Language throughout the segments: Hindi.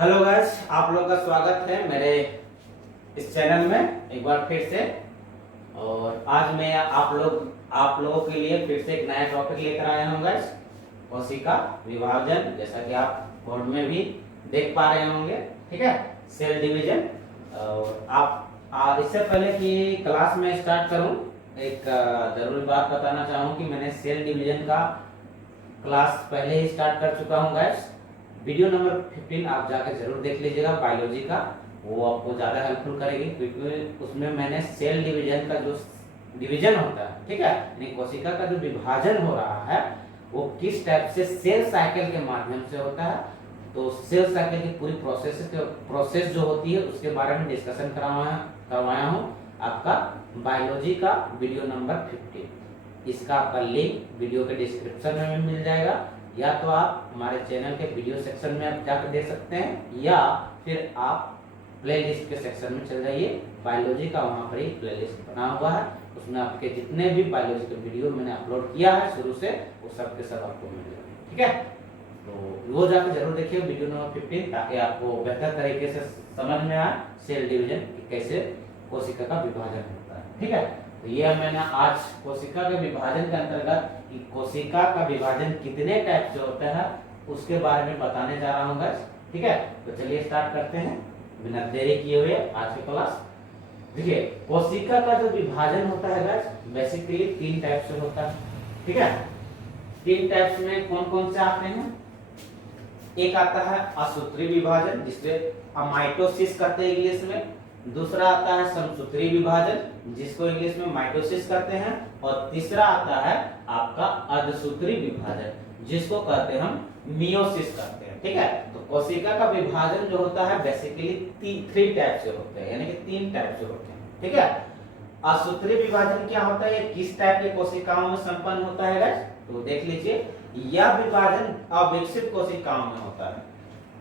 हेलो गाइस, आप लोग का स्वागत है मेरे इस चैनल में एक बार फिर से। और आज मैं आप लोगों के लिए फिर से एक नया टॉपिक लेकर आया हूँ गाइस, कोशिका विभाजन। जैसा कि आप बोर्ड में भी देख पा रहे होंगे, ठीक है, सेल डिवीजन। और इससे पहले कि क्लास में स्टार्ट करूँ, एक जरूरी बात बताना चाहूँ कि मैंने सेल डिवीजन का क्लास पहले ही स्टार्ट कर चुका हूँ गाइस। वीडियो नंबर 15 आप जाकर जरूर देख लीजिएगा, बायोलॉजी का। वो आपको ज़्यादा हेल्पफुल करेगी, क्योंकि उसमें मैंने सेल डिवीजन का जो डिवीजन होता है, ठीक है, यानी कोशिका का जो विभाजन हो रहा है वो किस टाइप से सेल साइकिल के माध्यम से होता है। तो सेल साइकिल की पूरी प्रोसेस जो होती है उसके बारे में डिस्कशन करवाया हूँ आपका बायोलॉजी का वीडियो नंबर 15। इसका आपका लिंक वीडियो के डिस्क्रिप्शन में मिल जाएगा, या तो आप हमारे चैनल के वीडियो सेक्शन में आप जाकर देख सकते हैं, या फिर आप प्लेलिस्ट के सेक्शन में चल जाइए। बायोलॉजी का वहाँ पर ही प्लेलिस्ट बना हुआ है, उसमें आपके जितने भी बायोलॉजी के वीडियो मैंने अपलोड किया है शुरू से, वो सब के सब आपको मिल जाएंगे, ठीक है। तो वो जाकर जरूर देखिए वीडियो नंबर 15, ताकि आपको बेहतर तरीके से समझ में आए सेल डिवीजन कैसे कोशिका का विभाजन होता है, ठीक है। तो ये मैंने आज कोशिका के विभाजन के अंतर्गत कोशिका का विभाजन कितने टाइप से होता है उसके बारे में बताने जा रहा हूँ गाइस, ठीक है। तो चलिए स्टार्ट करते हैं बिना देरी किए हुए आज की क्लास। देखिए, कोशिका का जो विभाजन होता है गाइस बेसिकली 3 टाइप से होता है, ठीक है। 3 टाइप्स में कौन कौन से आते हैं? एक आता है असूत्री विभाजन, जिससे माइटोसिस कहते हैं इंग्लिश में। दूसरा आता है समसूत्री विभाजन, जिसको इंग्लिश में माइटोसिस कहते हैं। और तीसरा आता है आपका अर्धसूत्री विभाजन, जिसको कहते हैं हम मियोसिस कहते हैं, ठीक है। तो कोशिका का विभाजन जो होता है बेसिकली 3 टाइप से होते हैं, यानी कि 3 टाइप से होते हैं, ठीक है। असूत्री विभाजन क्या होता है, किस टाइप के कोशिकाओं में संपन्न होता है गाइस? तो देख लीजिए, यह विभाजन अविकसित कोशिकाओं में होता है।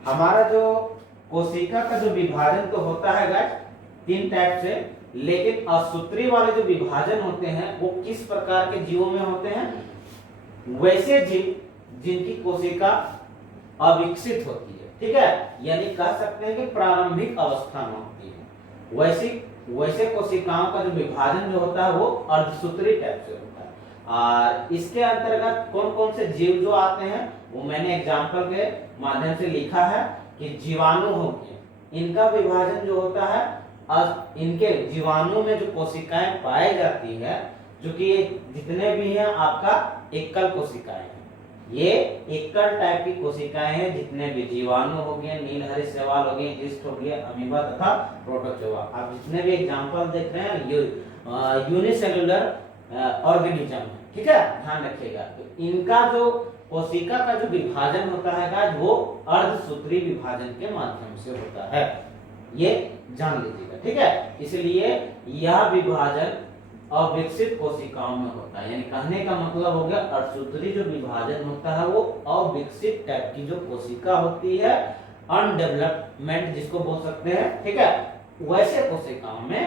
हमारा जो कोशिका का जो विभाजन तो होता है गाइस 3 टाइप से, लेकिन असूत्री वाले जो विभाजन होते हैं वो किस प्रकार के जीवों में होते हैं? वैसे जीव जिनकी कोशिका अविकसित होती है, ठीक है, यानी कह सकते हैं कि प्रारंभिक अवस्था में होती है। वैसे कोशिकाओं का जो विभाजन जो होता है वो अर्धसूत्री टाइप से होता है। और इसके अंतर्गत कौन कौन से जीव जो आते हैं वो मैंने एग्जाम्पल के माध्यम से लिखा है कि जीवाणु हो गए, इनका विभाजन जो होता है, इनके जीवाणु में जो कोशिकाएं पाई जाती है, जो कि जितने भी हैं आपका एकल कोशिकाएं हैं, ये एकल टाइप की कोशिकाएं हैं। जितने भी जीवाणु हो गए, नीलहरी शैवाल हो गए, यीस्ट हो गया, अमीबा तथा प्रोटोजोआ, आप जितने भी एग्जांपल देख रहे हैं यूनिसेलुलर ऑर्गेनिज्म है, ठीक है, ध्यान रखिएगा। तो इनका जो कोशिका का जो विभाजन होता है वो अर्धसूत्री विभाजन के माध्यम से होता है, ये जान लीजिएगा, ठीक है। इसलिए यह विभाजन अविकसित कोशिकाओं में होता है, यानी कहने का मतलब हो गया अर्धसूत्री जो विभाजन होता है वो अविकसित टाइप की जो कोशिका होती है, अनडेवलपमेंट जिसको बोल सकते हैं, ठीक है, वैसे कोशिकाओं में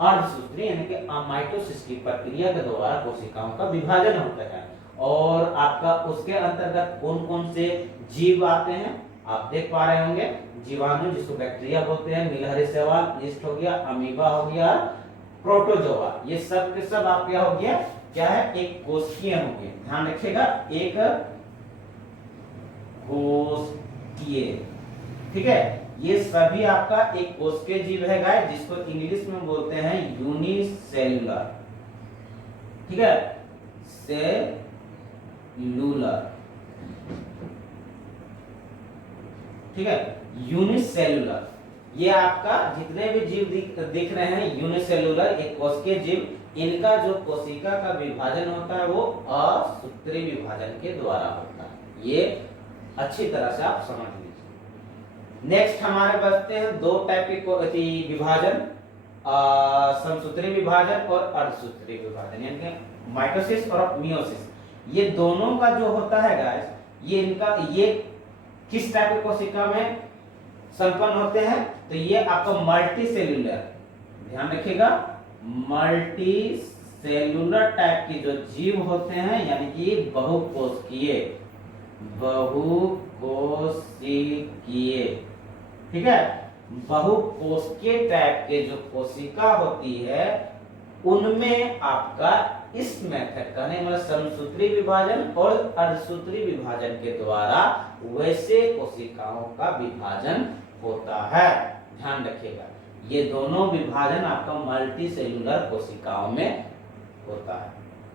अर्धसूत्री यानी कि माइटोसिस की प्रक्रिया के द्वारा कोशिकाओं का विभाजन होता है। और आपका उसके अंतर्गत कौन कौन से जीव आते हैं आप देख पा रहे होंगे। जीवाणु जिसको बैक्टीरिया बोलते हैं, नीलहरी शैवाल, यीस्ट हो गया, अमीबा हो गया, प्रोटोजोआ, ये सब के सब आप क्या हो गया, क्या है, एक कोशिकीय हो गए। ध्यान रखिएगा, एक कोशिकीय, ठीक है। ये सभी आपका एक कोशिकीय जीव है गाइस, जिसको इंग्लिश में बोलते हैं यूनिसेल्युलर, ठीक है, सेलुलर, ठीक है, यूनिसेल्युलर। ये आपका जितने भी जीव दिख रहे हैं यूनिसेल्युलर, एक कोशिकीय जीव, इनका जो कोशिका का विभाजन होता है वो असूत्री विभाजन के द्वारा होता है। ये अच्छी तरह से आप समझ लीजिए। नेक्स्ट हमारे बचते हैं 2 टाइप के विभाजन, समसूत्री विभाजन और अर्धसूत्री विभाजन, यानी कि माइटोसिस और मियोसिस। ये दोनों का जो होता है गाइस, ये किस टाइप की कोशिका में संपन्न होते हैं? तो ये आपका मल्टी सेल्यूलर, ध्यान रखिएगा, मल्टी सेल्यूलर टाइप की जो जीव होते हैं, यानी कि बहुकोशिकीय, ठीक है। बहुकोशिकीय टाइप के जो कोशिका होती है उनमें आपका इस मेथड का नहीं मतलब समसूत्री विभाजन और अर्धसूत्री विभाजन के द्वारा वैसे कोशिकाओं का विभाजन होता है। ध्यान रखिएगा, ये दोनों विभाजन आपका मल्टी सेलुलर कोशिकाओं में होता है।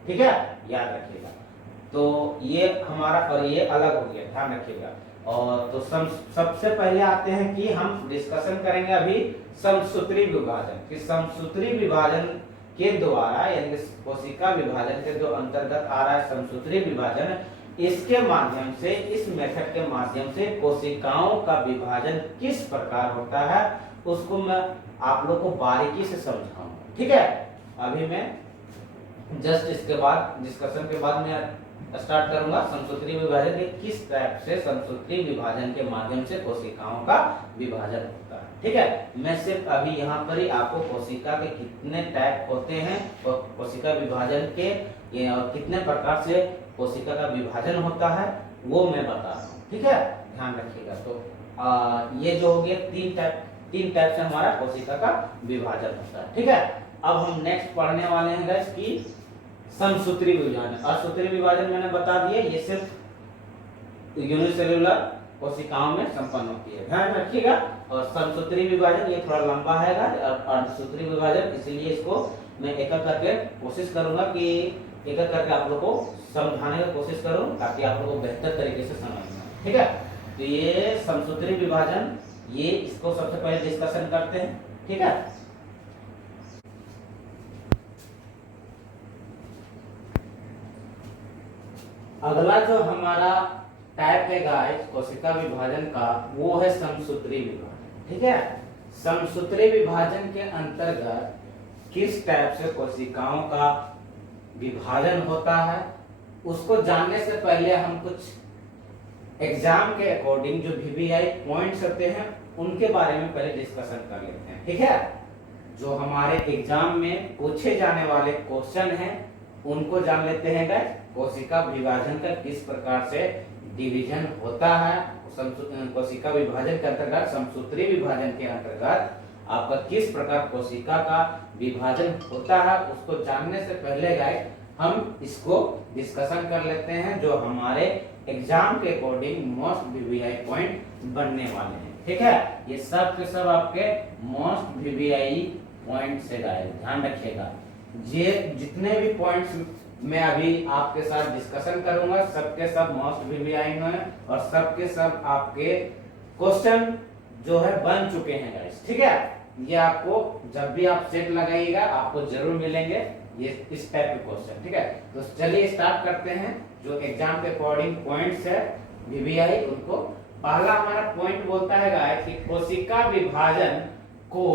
ठीक है, याद रखिएगा। तो ये हमारा और ये अलग हो गया, ध्यान रखिएगा। और तो सबसे पहले आते हैं कि हम डिस्कशन करेंगे अभी समसूत्री विभाजन कि समसूत्री विभाजन के द्वारा यानी कोशिका विभाजन के जो अंतर्गत आ रहा है समसूत्री विभाजन, इसके माध्यम से इस मेथड के माध्यम से कोशिकाओं का विभाजन किस प्रकार होता है उसको मैं आप लोग को बारीकी से समझाऊंगा। ठीक है, अभी मैं जस्ट इसके बाद डिस्कशन के बाद मैं स्टार्ट करूंगा समसूत्री विभाजन के किस टाइप से समसूत्री विभाजन के माध्यम से कोशिकाओं का विभाजन होता है। ठीक है, मैं सिर्फ अभी यहाँ पर ही आपको कोशिका के कितने टाइप होते हैं और कोशिका विभाजन के और कितने प्रकार से कोशिका का विभाजन होता है वो मैं बता रहा हूँ। ठीक है, ध्यान रखिएगा। तो ये जो हो गया तीन टाइप से हमारा कोशिका का विभाजन होता है। ठीक है, अब हम नेक्स्ट पढ़ने वाले हैं गाइस कि समसूत्री विभाजन। असूत्री विभाजन मैंने बता दिया, ये सिर्फ यूनिसेलुलर कोशिकाओं में संपन्न होती है, ध्यान रखिएगा। और समसूत्री विभाजन ये थोड़ा लंबा है और अर्धसूत्री विभाजन, इसलिए इसको मैं एक एक करके कोशिश करूंगा कि एक एक करके आप लोग को समझाने का कोशिश करूं ताकि आप लोग को बेहतर तरीके से समझ में आए। ठीक है, तो ये समसूत्री विभाजन ये इसको सबसे पहले डिस्कशन करते हैं। ठीक है, अगला जो हमारा टाइप है गाइस कोशिका विभाजन का वो है समसूत्री विभाजन। ठीक है, समसूत्री विभाजन के अंतर्गत किस टाइप से कोशिकाओं का विभाजन होता है उसको जानने से पहले हम कुछ एग्जाम के अकॉर्डिंग जो वीवीआई पॉइंट्स होते हैं उनके बारे में पहले डिस्कशन कर लेते हैं। ठीक है, जो हमारे एग्जाम में पूछे जाने वाले क्वेश्चन हैं उनको जान लेते हैं गाइस। कोशिका विभाजन का किस प्रकार से डिवीजन होता है, कोशिका विभाजन के अंतर्गत समसूत्री विभाजन के अंतर्गत आपका किस प्रकार कोशिका का विभाजन होता है उसको जानने से पहले गाइस हम इसको डिस्कशन कर लेते हैं जो हमारे एग्जाम के अकॉर्डिंग मोस्ट वीवीआई पॉइंट बनने वाले हैं। ठीक है, ये सब के सब आपके मोस्ट वीवीआई पॉइंट से गाइस ध्यान रखिएगा। ये जितने भी पॉइंट्स मैं अभी आपके साथ डिस्कशन करूंगा सबके सब मोस्ट वीवीआई हैं और सबके सब आपके क्वेश्चन जो है बन चुके हैं गाइस। ठीक है, ये आपको जब भी आप सेट लगाइएगा आपको जरूर मिलेंगे ये इस टाइप के क्वेश्चन। ठीक है, तो चलिए स्टार्ट करते हैं जो एग्जाम के अकॉर्डिंग पॉइंट्स है वीवीआई उनको। पहला हमारा पॉइंट बोलता है गाइस कि कोशिका विभाजन को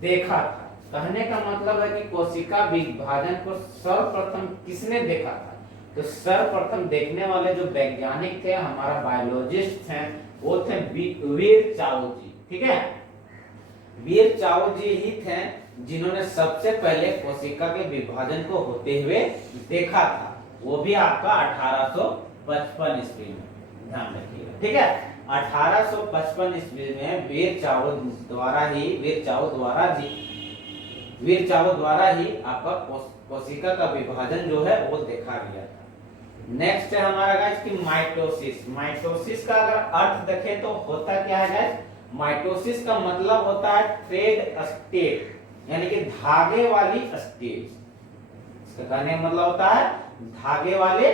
देखा था। कहने का मतलब है कि कोशिका विभाजन को सर्वप्रथम किसने देखा था, तो सर्वप्रथम देखने वाले जो वैज्ञानिक थे हमारा बायोलॉजिस्ट हैं वो थे वीर चाओ जी। ठीक है, वीर चाओ जी ही थे जिन्होंने सबसे पहले कोशिका के विभाजन को होते हुए देखा था, वो भी आपका 1855 ईस्वी में, ध्यान रखिएगा। ठीक है, 1855 ईस्वी में वीर चाओ द्वारा ही आपका कोशिका का विभाजन जो है वो देखा गया था। नेक्स्ट है हमारा गाइस कि माइटोसिस। माइटोसिस का अगर अर्थ देखें तो होता क्या है गाइस, माइटोसिस का मतलब होता है थ्रेड स्टेट यानी कि धागे वाली स्टेट। इसका कहने का मतलब होता है धागे वाले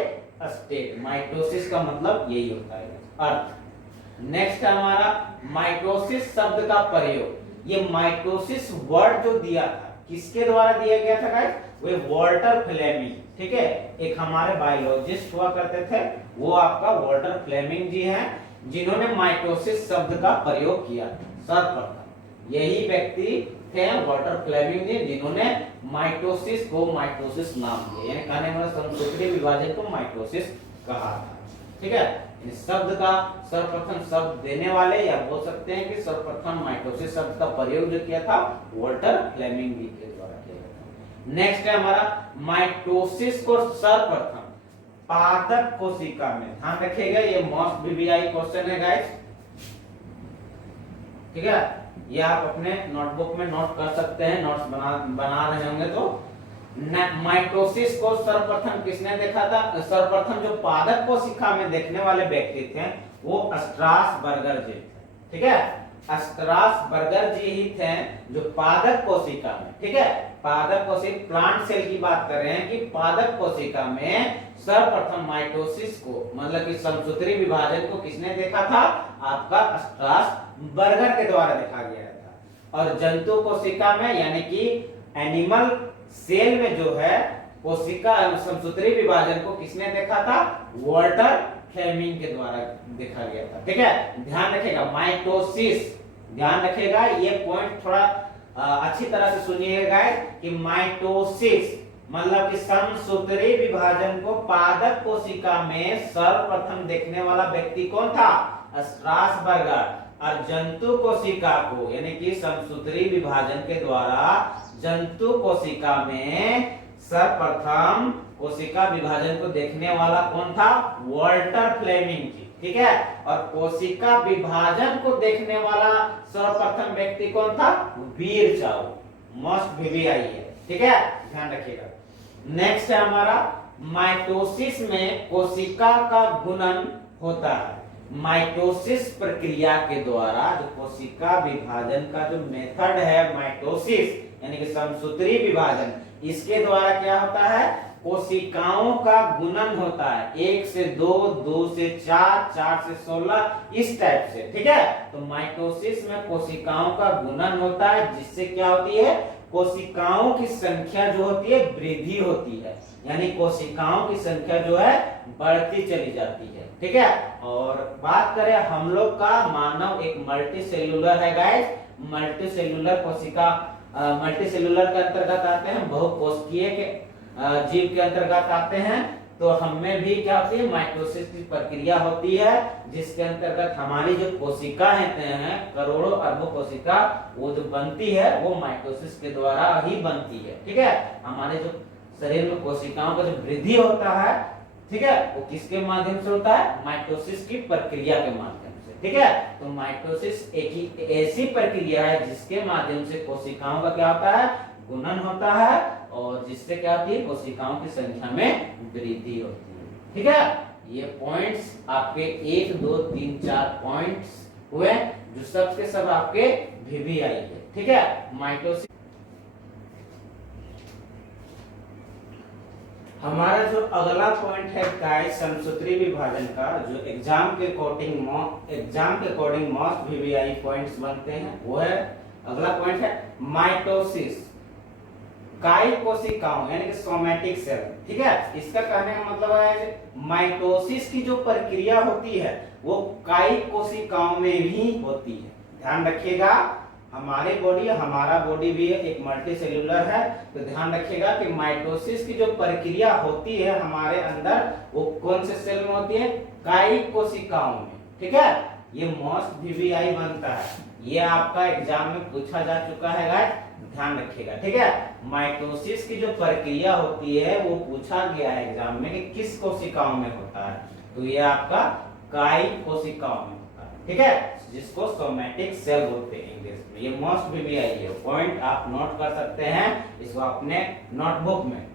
स्टेट। माइटोसिस का मतलब यही होता है अर्थ। नेक्स्ट हमारा माइटोसिस शब्द का प्रयोग। ये माइटोसिस वर्ड जो दिया था किसके द्वारा दिया गया था गाइस, वे वॉल्टर फ्लेमिंग। ठीक है, एक हमारे बायोलॉजिस्ट हुआ करते थे वो आपका वॉल्टर फ्लेमिंग जी हैं जिन्होंने माइटोसिस शब्द का प्रयोग किया सर्वप्रथम। यही व्यक्ति थे वॉल्टर फ्लेमिंग जी जिन्होंने माइटोसिस को माइटोसिस नाम दिया, यानी कहने का समसूत्री विभाजन को माइटोसिस कहा था। ठीक है, इस शब्द का सर्वप्रथम शब्द देने वाले या बोल सकते हैं कि सर्वप्रथम माइटोसिस शब्द का प्रयोग जो किया था वॉल्टर फ्लेमिंग जी के द्वारा किया गया था। नेक्स्ट है हमारा माइटोसिस को सर्वप्रथम पादप कोशिका में, ध्यान रखिएगा ये मोस्ट वीवीआई क्वेश्चन है गाइस। ठीक है, ये आप अपने नोटबुक में नोट कर सकते हैं, नोट्स बना रहे होंगे तो। माइटोसिस को सर्वप्रथम किसने देखा था? सर्वप्रथम जो पादप कोशिका में देखने वाले व्यक्ति थे वो स्ट्रासबर्गर जी थे। ठीक है, स्ट्रासबर्गर जी ही थे जो पादप कोशिका में, ठीक है, पादप कोशिका प्लांट सेल की बात कर रहे हैं कि पादप कोशिका में सर्वप्रथम माइटोसिस को मतलब कि समसूत्री विभाजन को किसने देखा था? आपका स्ट्रासबर्गर के द्वारा देखा गया था। और जंतु कोशिका में यानी कि एनिमल सेल में जो है कोशिका समसूत्री विभाजन को किसने देखा था? वॉल्टर फ्लेमिंग के द्वारा देखा गया था। ठीक है, ध्यान रखिएगा माइटोसिस, ध्यान रखिएगा ये पॉइंट थोड़ा अच्छी तरह से सुनिएगा कि माइटोसिस मतलब कि समसूत्री विभाजन को पादप कोशिका में सर्वप्रथम देखने वाला व्यक्ति कौन था? स्ट्रासबर्गर। और जंतु कोशिका को यानी कि समसूत्री विभाजन के द्वारा जंतु कोशिका में सर्वप्रथम कोशिका विभाजन को देखने वाला कौन था? वॉल्टर फ्लेमिंग जी। ठीक है, और कोशिका विभाजन को देखने वाला सर्वप्रथम व्यक्ति कौन था? वीरचाउ, मोस्ट वीवीआई है। ठीक है, ध्यान रखिएगा। नेक्स्ट है हमारा माइटोसिस में कोशिका का गुणन होता है। माइटोसिस प्रक्रिया के द्वारा जो कोशिका विभाजन का जो मेथड है माइटोसिस यानी कि समसूत्री विभाजन, इसके द्वारा क्या होता है? कोशिकाओं का गुणन होता है, 1 से 2, 2 से 4, 4 से 16 इस टाइप से। ठीक है, तो माइटोसिस में कोशिकाओं का गुणन होता है जिससे क्या होती है? कोशिकाओं की संख्या जो होती है वृद्धि होती है, यानी कोशिकाओं की संख्या जो है बढ़ती चली जाती है। ठीक है, और बात करें हम लोग का मानव एक मल्टी सेल्यूलर है गाइस। मल्टी सेल्यूलर कोशिका मल्टी सेल्यूलर के अंतर्गत आते हैं, बहुकोशिकीय के जीव के अंतर्गत आते हैं। तो हमें भी क्या होती है? माइटोसिस की प्रक्रिया होती है जिसके अंतर्गत हमारी जो कोशिका हैं करोड़ों अरबों कोशिका वो जो बनती है वो माइटोसिस के द्वारा ही बनती है। ठीक है, हमारे जो शरीर में कोशिकाओं का जो वृद्धि होता है, ठीक है, वो किसके माध्यम से होता है? माइटोसिस की प्रक्रिया के माध्यम से। ठीक है, तो माइटोसिस एक ऐसी प्रक्रिया है जिसके माध्यम से कोशिकाओं का क्या होता है? गुणन होता है, और जिससे क्या होती है? कोशिकाओं की संख्या में वृद्धि होती है। ठीक है, ये पॉइंट्स आपके 1 2 3 4 पॉइंट्स हुए जो सब के सब आपके वीवीआई है। ठीक है, माइटोसिस हमारा जो अगला पॉइंट है गाइस समसूत्री विभाजन का जो एग्जाम के अकॉर्डिंग मोस्ट वीवीआई पॉइंट्स बनते हैं वो है, अगला पॉइंट है माइटोसिस काई कोशिकाओं यानी कि सोमैटिक सेल। ठीक है, इसका कहने का मतलब है माइटोसिस की जो प्रक्रिया होती है वो काई कोशिकाओं में भी होती है। ध्यान रखिएगा, हमारा बॉडी भी एक मल्टी सेल्यूलर है, तो ध्यान रखिएगा कि माइटोसिस की जो प्रक्रिया होती है हमारे अंदर वो कौन से सेल में होती है? काई कोशिकाओं में। ठीक है, ये मोस्ट वीवीआई बनता है, ये आपका एग्जाम में पूछा जा चुका है गाइस, ध्यान रखिएगा। ठीक है, माइटोसिस की जो प्रक्रिया होती है वो पूछा गया है एग्जाम में कि किस कोशिकाओं में होता है, तो ये आपका काई कोशिकाओं में होता है। ठीक है, जिसको सोमैटिक सेल बोलते हैं इंग्लिश में। ये मोस्ट वीवीआई है, पॉइंट आप नोट कर सकते हैं इसको अपने नोटबुक में।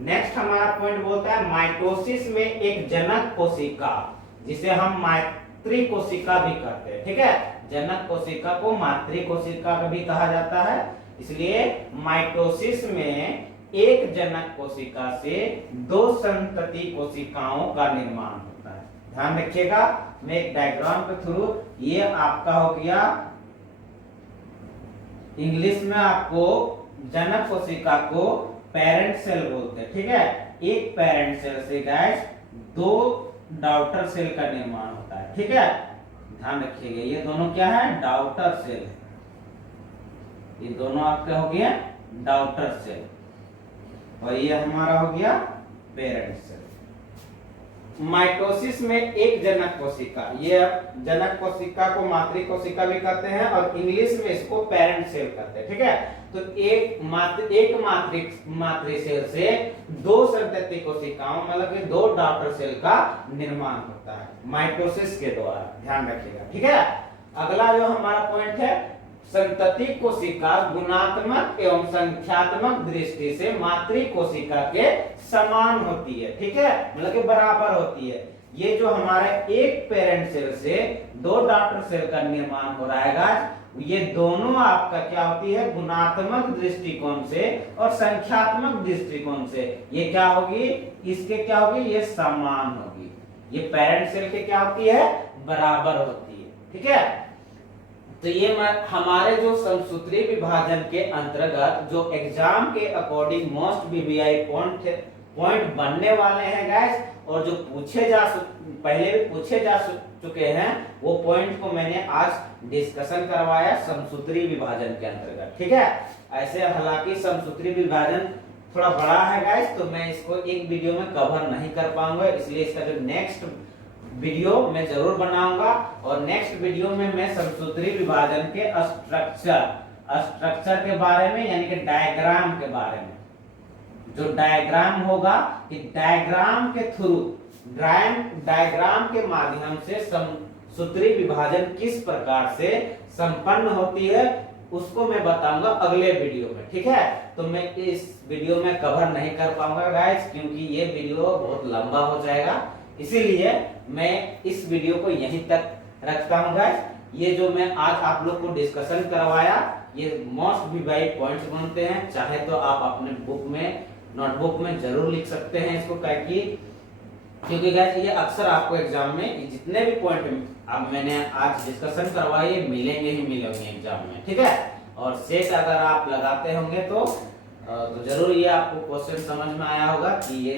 नेक्स्ट हमारा पॉइंट बोलता है माइटोसिस में एक जनक कोशिका जिसे हम मातृ कोशिका भी कहते हैं। ठीक है, जनक कोशिका को मातृ कोशिका भी कहा जाता है, इसलिए माइटोसिस में एक जनक कोशिका से 2 संतति कोशिकाओं का निर्माण होता है। ध्यान रखिएगा, मैं एक डायग्राम के थ्रू, ये आपका हो गया इंग्लिश में आपको जनक कोशिका को पेरेंट सेल बोलते हैं। ठीक है, एक पेरेंट सेल से गाइस 2 डॉटर सेल का निर्माण होता है। ठीक है, ध्यान रखिएगा, ये दोनों क्या है? डॉटर सेल है, ये दोनों आपके हो गया डॉटर सेल, और ये हमारा हो गया पेरेंट सेल। माइटोसिस में एक जनक कोशिका, ये जनक कोशिका को मातृ कोशिका भी कहते हैं और इंग्लिश में इसको पेरेंट सेल कहते हैं। ठीक है, तो एक मातृ सेल से 2 संतति कोशिकाओं मतलब कि 2 डॉटर सेल का निर्माण होता है माइटोसिस के द्वारा। ध्यान रखिएगा। ठीक है, अगला जो हमारा पॉइंट है, संतति कोशिका गुणात्मक एवं संख्यात्मक दृष्टि से मातृ कोशिका के समान होती है। ठीक है, मतलब कि बराबर होती है। ये जो हमारे एक पेरेंट सेल से दो डॉटर सेल का निर्माण हो रहा है गाइस, ये दोनों आपका क्या होती है, गुणात्मक दृष्टिकोण से और संख्यात्मक दृष्टिकोण से ये क्या होगी, इसके क्या होगी, ये समान होगी। ये पेरेंट सेल के क्या होती है, बराबर होती है। ठीक है, तो ये हमारे जो समसूत्री विभाजन के अंतर्गत जो एग्जाम के अकॉर्डिंग मोस्ट बीबीआई पॉइंट बनने वाले हैं गाइस, और जो पहले भी पूछे जा चुके हैं, वो पॉइंट को मैंने आज डिस्कशन करवाया समसूत्री विभाजन के अंतर्गत। ठीक है, ऐसे हालांकि समसूत्री विभाजन थोड़ा बड़ा है गाइस, तो मैं इसको एक वीडियो में कवर नहीं कर पाऊंगा, इसलिए इसका जो नेक्स्ट वीडियो मैं जरूर बनाऊंगा। और नेक्स्ट वीडियो में मैं समसूत्री विभाजन के स्ट्रक्चर के बारे में, यानी कि डायग्राम के बारे में, जो डायग्राम होगा कि डायग्राम के थ्रू, डायग्राम के माध्यम से समसूत्री विभाजन किस प्रकार से संपन्न होती है, उसको मैं बताऊंगा अगले वीडियो में। ठीक है, तो मैं इस वीडियो में कवर नहीं कर पाऊंगा गाइस, क्योंकि ये वीडियो बहुत लंबा हो जाएगा, इसीलिए मैं इस वीडियो को यहीं तक रखता हूं गाइस। ये जो मैं आज आप लोग को डिस्कशन करवाया, ये मोस्ट बीबीआई पॉइंट्स बनते हैं, चाहे तो आप अपने बुक में, नोटबुक में जरूर लिख सकते हैं इसको, क्योंकि गाइस ये अक्सर आपको एग्जाम में जितने भी पॉइंट अब मैंने आज डिस्कशन करवाए मिलेंगे ही मिलेंगे एग्जाम में। ठीक है, और सेट अगर आप लगाते होंगे तो जरूर ये आपको क्वेश्चन समझ में आया होगा कि ये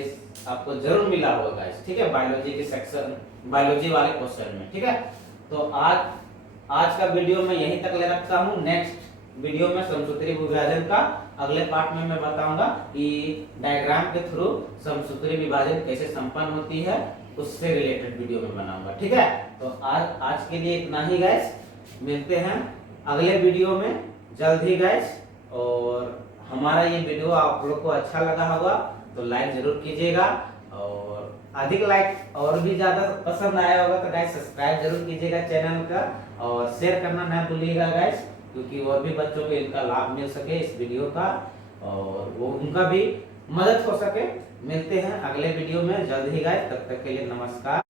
आपको जरूर मिला होगा गाइस। ठीक है, बायोलॉजी के सेक्शन, बायोलॉजी वाले क्वेश्चन में। ठीक है, तो आज का वीडियो मैं यहीं तक ले रखता हूँ। नेक्स्ट वीडियो में समसूत्री विभाजन का अगले पार्ट में मैं बताऊंगा कि डायग्राम के थ्रू समसूत्री विभाजन कैसे संपन्न होती है, उससे रिलेटेड वीडियो में बनाऊंगा। ठीक है, तो आज के लिए इतना ही गाइस, मिलते हैं अगले वीडियो में जल्द ही गाइस। और हमारा ये वीडियो आप लोग को अच्छा लगा होगा तो लाइक जरूर कीजिएगा, और अधिक लाइक और भी ज्यादा पसंद आया होगा तो गाइस सब्सक्राइब जरूर कीजिएगा चैनल का, और शेयर करना ना भूलिएगा गाइस, क्योंकि और भी बच्चों को इनका लाभ मिल सके इस वीडियो का, और वो उनका भी मदद हो सके। मिलते हैं अगले वीडियो में जल्द ही गाइस, तब तक के लिए नमस्कार।